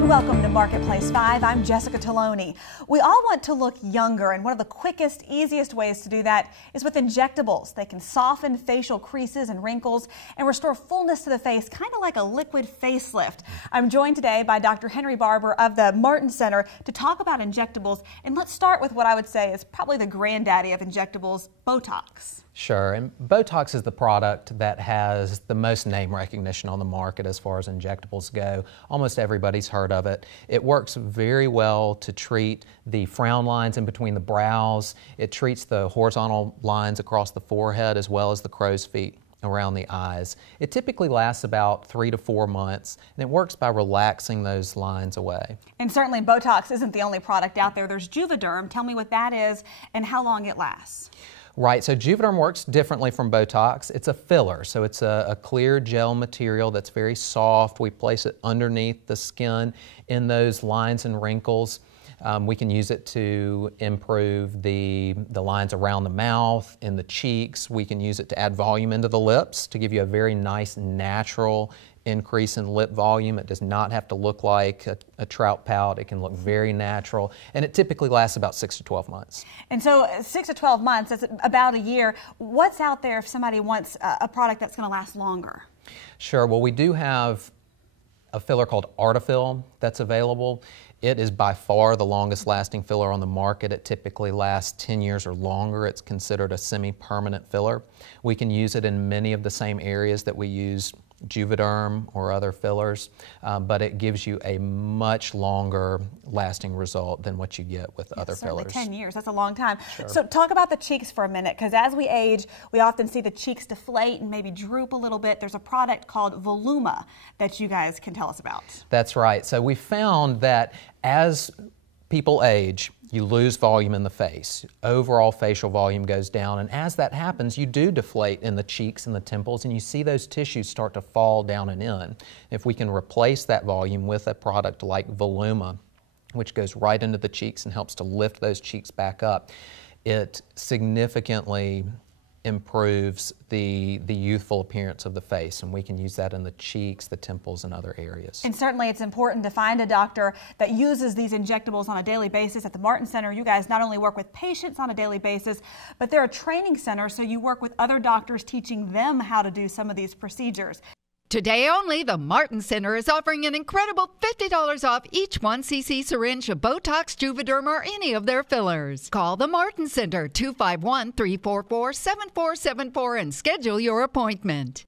afternoon. Welcome to Marketplace 5. I'm Jessica Taloni. We all want to look younger, and one of the quickest, easiest ways to do that is with injectables. They can soften facial creases and wrinkles and restore fullness to the face, kind of like a liquid facelift. I'm joined today by Dr. Henry Barber of the Martin Center to talk about injectables. And let's start with what I would say is probably the granddaddy of injectables, Botox. Sure, and Botox is the product that has the most name recognition on the market as far as injectables go. Almost everybody's heard of it. It works very well to treat the frown lines in between the brows. It treats the horizontal lines across the forehead as well as the crow's feet around the eyes. It typically lasts about 3 to 4 months, and it works by relaxing those lines away. And certainly Botox isn't the only product out there. There's Juvederm. Tell me what that is and how long it lasts. Right, so Juvederm works differently from Botox. It's a filler, so it's a clear gel material that's very soft. We place it underneath the skin in those lines and wrinkles. We can use it to improve the lines around the mouth, in the cheeks. We can use it to add volume into the lips to give you a very nice, natural increase in lip volume. It does not have to look like a trout pout. It can look very natural, and it typically lasts about 6 to 12 months. And so 6 to 12 months, that's about a year. What's out there if somebody wants a product that's going to last longer? Sure, well, we do have a filler called Artifil that's available. It is by far the longest lasting filler on the market. It typically lasts 10 years or longer. It's considered a semi-permanent filler. We can use it in many of the same areas that we use Juvederm or other fillers, but it gives you a much longer lasting result than what you get with other fillers. 10 years, that's a long time. Sure. So talk about the cheeks for a minute, because as we age, we often see the cheeks deflate and maybe droop a little bit. There's a product called Voluma that you guys can tell us about. That's right. So we found that as people age, you lose volume in the face. Overall facial volume goes down, and as that happens, you do deflate in the cheeks and the temples, and you see those tissues start to fall down and in. If we can replace that volume with a product like Voluma, which goes right into the cheeks and helps to lift those cheeks back up, it significantly improves the youthful appearance of the face, and we can use that in the cheeks, the temples, and other areas. And certainly it's important to find a doctor that uses these injectables on a daily basis. At the Martin Center, you guys not only work with patients on a daily basis, but they're a training center, so you work with other doctors teaching them how to do some of these procedures. Today only, the Martin Center is offering an incredible $50 off each 1cc syringe of Botox, Juvederm, or any of their fillers. Call the Martin Center, 251-344-7474, and schedule your appointment.